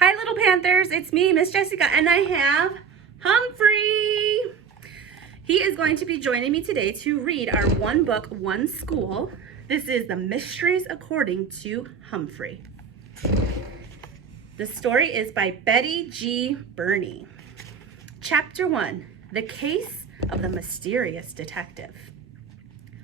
Hi, little Panthers. It's me, Miss Jessica, and I have Humphrey. He is going to be joining me today to read our One Book, One School. This is The Mysteries According to Humphrey. The story is by Betty G. Burney. Chapter 1, The Case of the Mysterious Detective.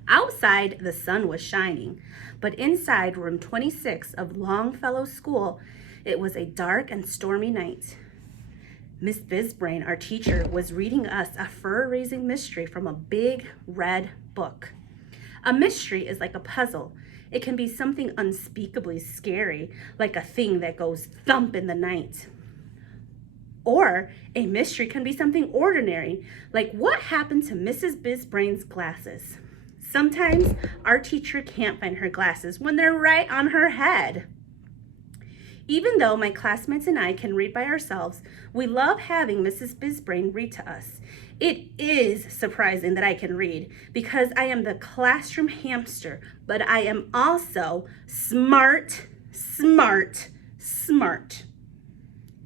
Outside, the sun was shining, but inside room 26 of Longfellow School, it was a dark and stormy night. Miss Bizbrain, our teacher, was reading us a fur-raising mystery from a big red book. A mystery is like a puzzle. It can be something unspeakably scary, like a thing that goes thump in the night. Or a mystery can be something ordinary, like what happened to Mrs. Bizbrain's glasses. Sometimes our teacher can't find her glasses when they're right on her head. Even though my classmates and I can read by ourselves, we love having Mrs. Bizbrain read to us. It is surprising that I can read because I am the classroom hamster, but I am also smart,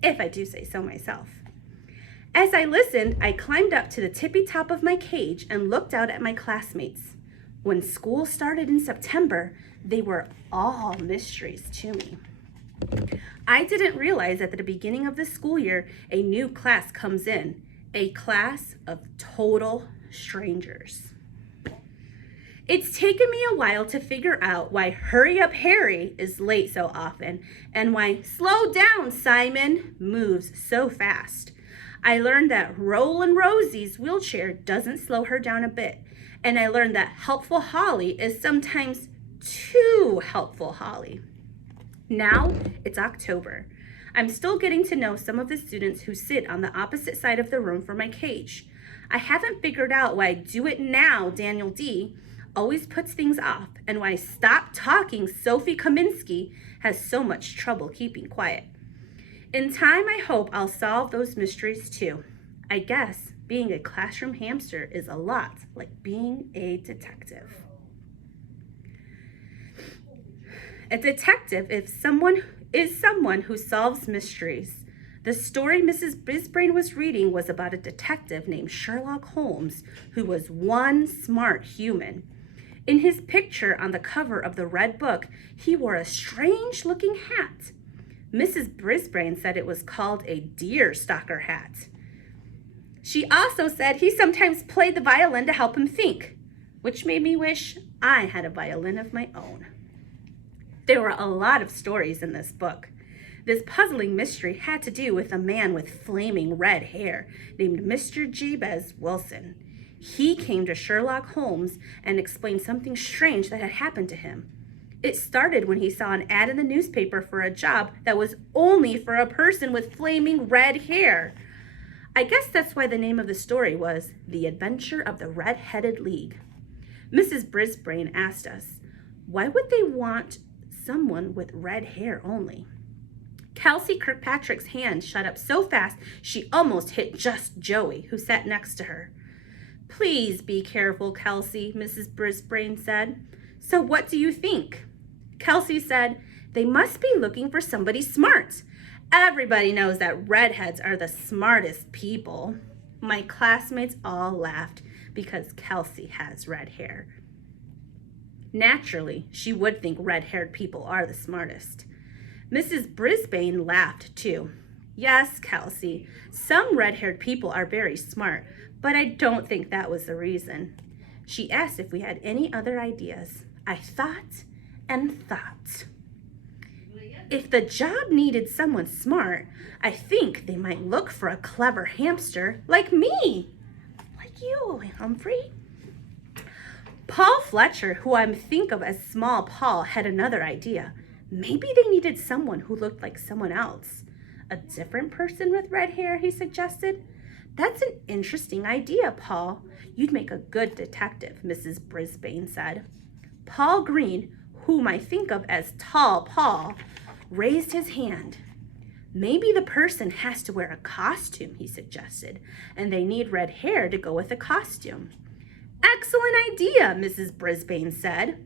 if I do say so myself. As I listened, I climbed up to the tippy top of my cage and looked out at my classmates. When school started in September, they were all mysteries to me. I didn't realize at the beginning of the school year, a new class comes in, a class of total strangers. It's taken me a while to figure out why Hurry Up Harry is late so often and why Slow Down Simon moves so fast. I learned that Rollin' Rosie's wheelchair doesn't slow her down a bit, and I learned that Helpful Holly is sometimes too helpful Holly. Now it's October. I'm still getting to know some of the students who sit on the opposite side of the room from my cage. I haven't figured out why Do It Now Daniel D. always puts things off and why Stop Talking Sophie Kaminsky has so much trouble keeping quiet. In time, I hope I'll solve those mysteries too. I guess being a classroom hamster is a lot like being a detective. A detective is someone who solves mysteries. The story Mrs. Bizbrain was reading was about a detective named Sherlock Holmes who was one smart human. In his picture on the cover of the red book, he wore a strange-looking hat. Mrs. Bizbrain said it was called a deer-stalker hat. She also said he sometimes played the violin to help him think, which made me wish I had a violin of my own. There were a lot of stories in this book. This puzzling mystery had to do with a man with flaming red hair named Mr. Jabez Wilson. He came to Sherlock Holmes and explained something strange that had happened to him. It started when he saw an ad in the newspaper for a job that was only for a person with flaming red hair. I guess that's why the name of the story was The Adventure of the Red-Headed League. Mrs. Bizbrain asked us, why would they want someone with red hair only? Kelsey Kirkpatrick's hand shut up so fast she almost hit just Joey, who sat next to her. Please be careful, Kelsey, Mrs. Bizbrain said. So what do you think? Kelsey said, they must be looking for somebody smart. Everybody knows that redheads are the smartest people. My classmates all laughed because Kelsey has red hair. Naturally, she would think red-haired people are the smartest. Mrs. Bizbrain laughed too. Yes, Kelsey, some red-haired people are very smart, but I don't think that was the reason. She asked if we had any other ideas. I thought and thought. If the job needed someone smart, I think they might look for a clever hamster like me. Like you, Humphrey. Paul Fletcher, who I think of as Small Paul, had another idea. Maybe they needed someone who looked like someone else. A different person with red hair, he suggested. That's an interesting idea, Paul. You'd make a good detective, Mrs. Bizbrain said. Paul Green, whom I think of as Tall Paul, raised his hand. Maybe the person has to wear a costume, he suggested, and they need red hair to go with the costume. Excellent idea, Mrs. Bizbrain said.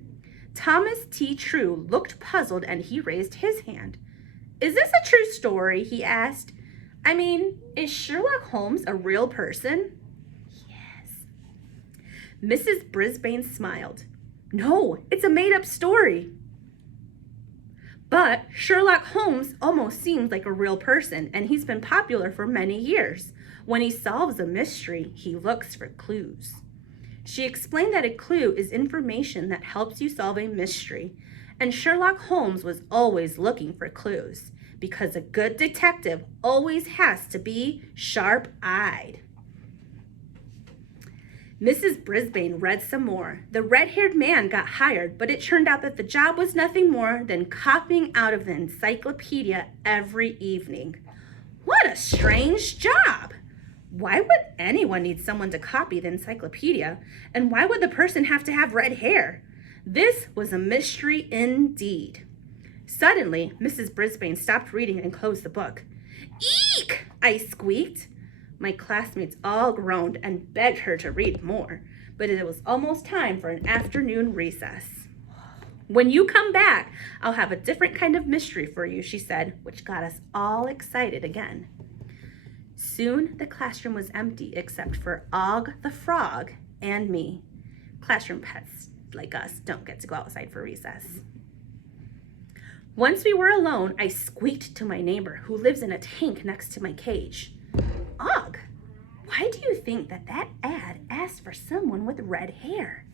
Thomas T. True looked puzzled and he raised his hand. Is this a true story? He asked. I mean, is Sherlock Holmes a real person? Yes. Mrs. Brisbane smiled. No, it's a made-up story. But Sherlock Holmes almost seems like a real person, and he's been popular for many years. When he solves a mystery, he looks for clues. She explained that a clue is information that helps you solve a mystery, and Sherlock Holmes was always looking for clues, because a good detective always has to be sharp-eyed. Mrs. Brisbane read some more. The red-haired man got hired, but it turned out that the job was nothing more than copying out of the encyclopedia every evening. What a strange job! Why would anyone need someone to copy the encyclopedia? And why would the person have to have red hair? This was a mystery indeed. Suddenly, Mrs. Brisbane stopped reading and closed the book. Eek! I squeaked. My classmates all groaned and begged her to read more, but it was almost time for an afternoon recess. When you come back, I'll have a different kind of mystery for you, she said, which got us all excited again. Soon the classroom was empty except for Og the frog and me. Classroom pets like us don't get to go outside for recess. Once we were alone, I squeaked to my neighbor who lives in a tank next to my cage. Og, why do you think that ad asked for someone with red hair?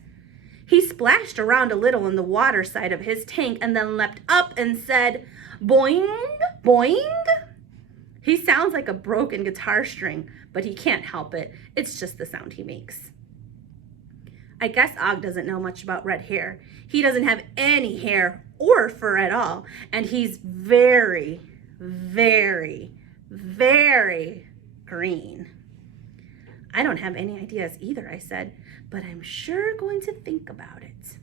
He splashed around a little in the water side of his tank and then leapt up and said, boing, boing. He sounds like a broken guitar string, but he can't help it. It's just the sound he makes. I guess Og doesn't know much about red hair. He doesn't have any hair or fur at all, and he's very, very, very green. I don't have any ideas either, I said, but I'm sure going to think about it.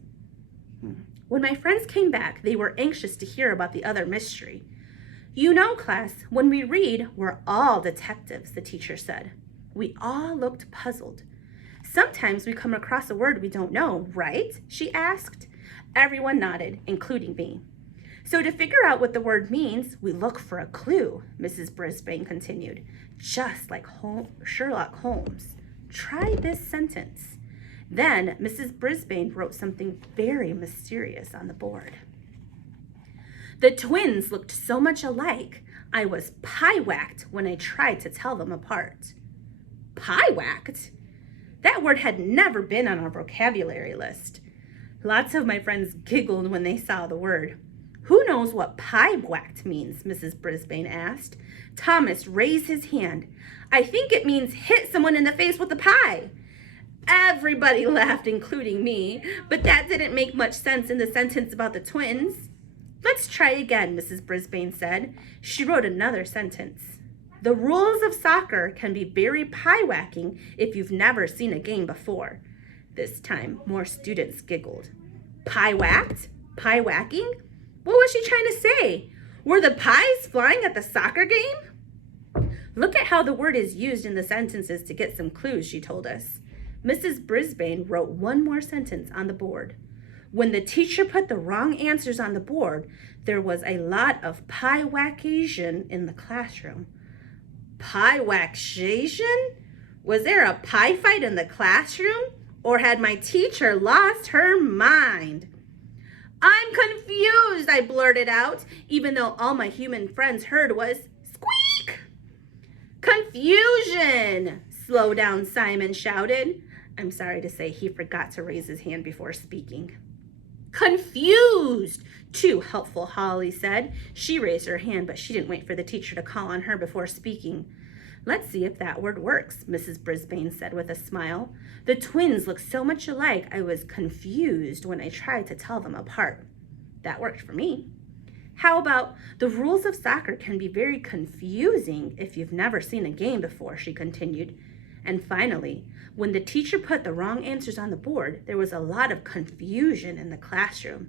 When my friends came back, they were anxious to hear about the other mystery. You know, class, when we read, we're all detectives, the teacher said. We all looked puzzled. Sometimes we come across a word we don't know, right? She asked. Everyone nodded, including me. So to figure out what the word means, we look for a clue, Mrs. Brisbane continued, just like Sherlock Holmes. Try this sentence. Then Mrs. Brisbane wrote something very mysterious on the board. The twins looked so much alike, I was pie-whacked when I tried to tell them apart. Pie-whacked? That word had never been on our vocabulary list. Lots of my friends giggled when they saw the word. Who knows what pie-whacked means? Mrs. Brisbane asked. Thomas raised his hand. I think it means hit someone in the face with a pie. Everybody laughed, including me, but that didn't make much sense in the sentence about the twins. Let's try again, Mrs. Brisbane said. She wrote another sentence. The rules of soccer can be very pie-whacking if you've never seen a game before. This time, more students giggled. Pie-whacked? Pie-whacking? What was she trying to say? Were the pies flying at the soccer game? Look at how the word is used in the sentences to get some clues, she told us. Mrs. Brisbane wrote one more sentence on the board. When the teacher put the wrong answers on the board, there was a lot of pie-whackation in the classroom. Pie-whackation? Was there a pie fight in the classroom? Or had my teacher lost her mind? I'm confused, I blurted out, even though all my human friends heard was squeak. Confusion, Slow down, Simon shouted. I'm sorry to say he forgot to raise his hand before speaking. Confused, too helpful, Holly said. She raised her hand, but she didn't wait for the teacher to call on her before speaking. Let's see if that word works, Mrs. Brisbane said with a smile. The twins look so much alike, I was confused when I tried to tell them apart. That worked for me. How about, the rules of soccer can be very confusing if you've never seen a game before, she continued. And finally, when the teacher put the wrong answers on the board, there was a lot of confusion in the classroom.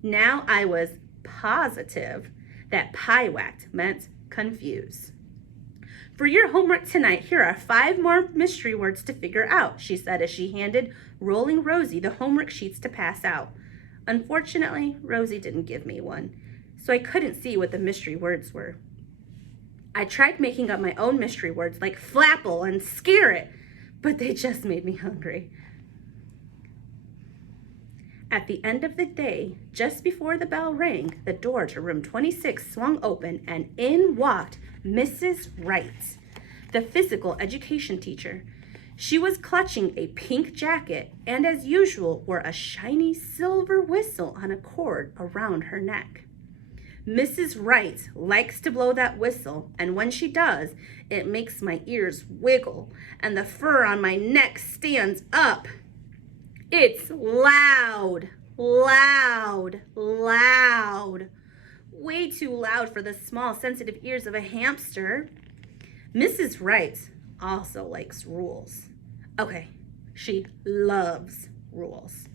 Now I was positive that pie-whacked meant confuse. For your homework tonight, here are 5 more mystery words to figure out, she said as she handed Rolling Rosie the homework sheets to pass out. Unfortunately, Rosie didn't give me one, so I couldn't see what the mystery words were. I tried making up my own mystery words like flapple and scare it, but they just made me hungry. At the end of the day, just before the bell rang, the door to room 26 swung open and in walked Mrs. Wright, the physical education teacher. She was clutching a pink jacket and, as usual, wore a shiny silver whistle on a cord around her neck. Mrs. Wright likes to blow that whistle, and when she does, it makes my ears wiggle and the fur on my neck stands up. It's loud, loud, loud. Way too loud for the small, sensitive ears of a hamster. Mrs. Wright also likes rules. Okay, she loves rules.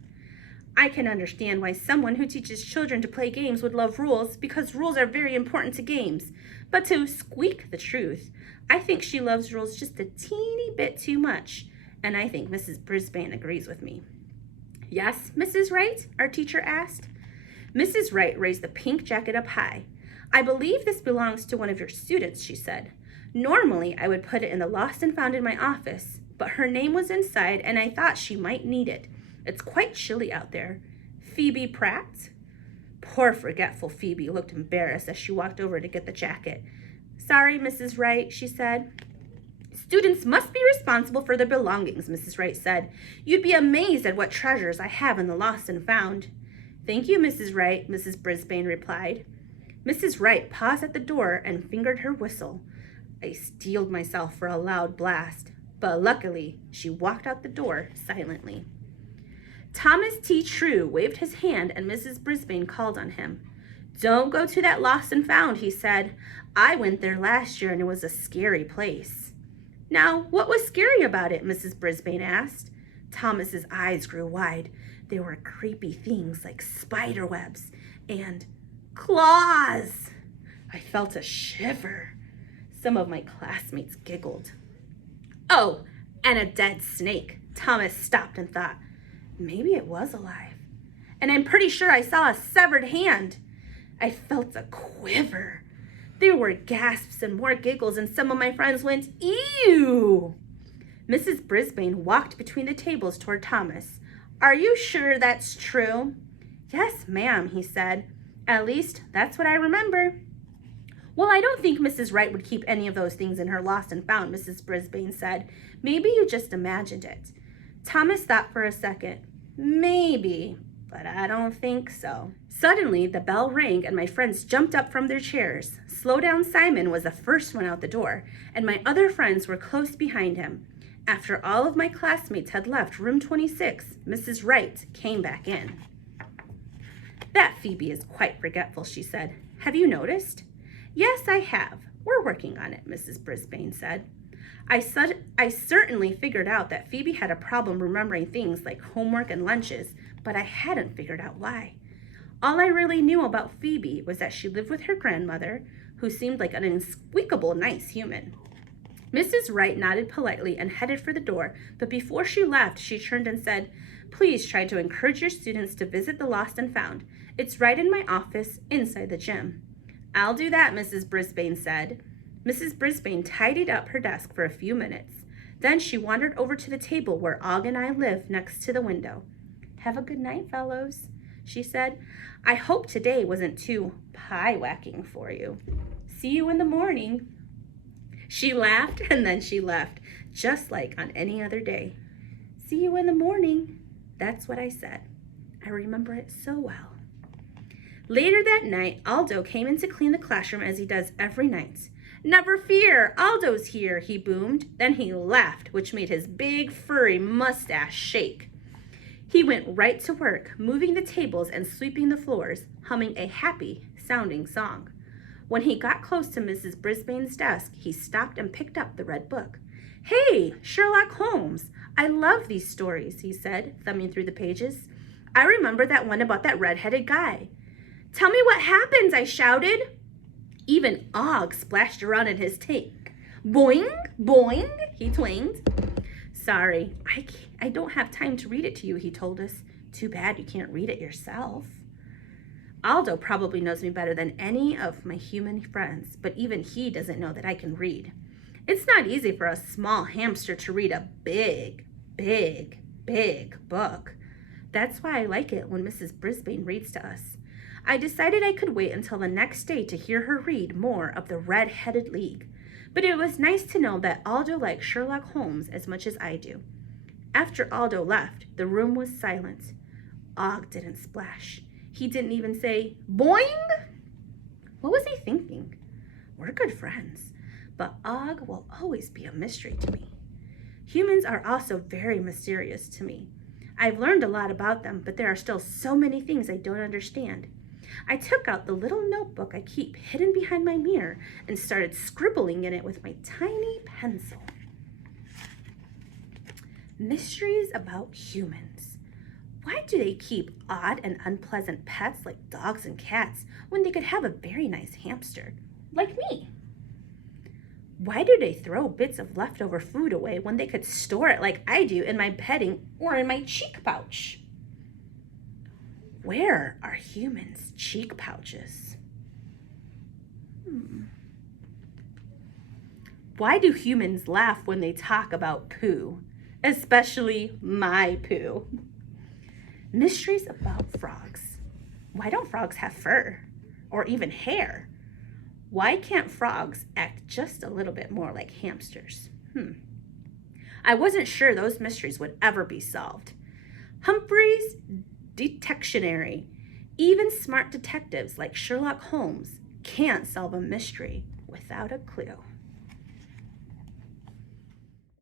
I can understand why someone who teaches children to play games would love rules, because rules are very important to games. But to squeak the truth, I think she loves rules just a teeny bit too much, and I think Mrs. Brisbane agrees with me. Yes, Mrs. Wright? Our teacher asked. Mrs. Wright raised the pink jacket up high. I believe this belongs to one of your students, she said. Normally, I would put it in the lost and found in my office, but her name was inside and I thought she might need it. It's quite chilly out there. Phoebe Pratt? Poor forgetful Phoebe looked embarrassed as she walked over to get the jacket. Sorry, Mrs. Wright, she said. Students must be responsible for their belongings, Mrs. Wright said. You'd be amazed at what treasures I have in the lost and found. Thank you, Mrs. Wright, Mrs. Brisbane replied. Mrs. Wright paused at the door and fingered her whistle. I steeled myself for a loud blast, but luckily she walked out the door silently. Thomas T. True waved his hand and Mrs. Brisbane called on him. Don't go to that lost and found, he said. I went there last year and it was a scary place. Now, what was scary about it? Mrs. Brisbane asked. Thomas's eyes grew wide. There were creepy things like spider webs and claws. I felt a shiver. Some of my classmates giggled. Oh, and a dead snake. Thomas stopped and thought, maybe it was alive. And I'm pretty sure I saw a severed hand. I felt a quiver. There were gasps and more giggles, and some of my friends went, ew. Mrs. Brisbane walked between the tables toward Thomas. Are you sure that's true? Yes, ma'am, he said. At least, that's what I remember. Well, I don't think Mrs. Wright would keep any of those things in her lost and found, Mrs. Brisbane said. Maybe you just imagined it. Thomas thought for a second. Maybe, but I don't think so. Suddenly, the bell rang and my friends jumped up from their chairs. Slow Down Simon was the first one out the door, and my other friends were close behind him. After all of my classmates had left room 26, Mrs. Wright came back in. That Phoebe is quite forgetful, she said. Have you noticed? Yes, I have. We're working on it, Mrs. Brisbane said. I certainly figured out that Phoebe had a problem remembering things like homework and lunches, but I hadn't figured out why. All I really knew about Phoebe was that she lived with her grandmother, who seemed like an unsqueakable nice human. Mrs. Wright nodded politely and headed for the door, but before she left, she turned and said, Please try to encourage your students to visit the Lost and Found. It's right in my office, inside the gym. I'll do that, Mrs. Brisbane said. Mrs. Brisbane tidied up her desk for a few minutes. Then she wandered over to the table where Og and I lived next to the window. Have a good night, fellows, she said. I hope today wasn't too pie-whacking for you. See you in the morning. She laughed and then she left, just like on any other day. See you in the morning. That's what I said. I remember it so well. Later that night, Aldo came in to clean the classroom as he does every night. Never fear, Aldo's here, he boomed. Then he laughed, which made his big furry mustache shake. He went right to work, moving the tables and sweeping the floors, humming a happy-sounding song. When he got close to Mrs. Brisbane's desk, he stopped and picked up the red book. Hey, Sherlock Holmes, I love these stories, he said, thumbing through the pages. I remember that one about that red-headed guy. Tell me what happens, I shouted. Even Og splashed around in his tank. Boing, boing, he twanged. Sorry, I don't have time to read it to you, he told us. Too bad you can't read it yourself. Aldo probably knows me better than any of my human friends, but even he doesn't know that I can read. It's not easy for a small hamster to read a big, big, big book. That's why I like it when Mrs. Brisbane reads to us. I decided I could wait until the next day to hear her read more of the Red-Headed League, but it was nice to know that Aldo liked Sherlock Holmes as much as I do. After Aldo left, the room was silent. Og didn't splash. He didn't even say, boing! What was he thinking? We're good friends, but Og will always be a mystery to me. Humans are also very mysterious to me. I've learned a lot about them, but there are still so many things I don't understand. I took out the little notebook I keep hidden behind my mirror and started scribbling in it with my tiny pencil. Mysteries about humans. Why do they keep odd and unpleasant pets like dogs and cats when they could have a very nice hamster, like me? Why do they throw bits of leftover food away when they could store it like I do in my bedding or in my cheek pouch? Where are humans' cheek pouches? Why do humans laugh when they talk about poo, especially my poo? Mysteries about frogs. Why don't frogs have fur or even hair? Why can't frogs act just a little bit more like hamsters? I wasn't sure those mysteries would ever be solved. Humphrey's Detectionary. Even smart detectives like Sherlock Holmes can't solve a mystery without a clue.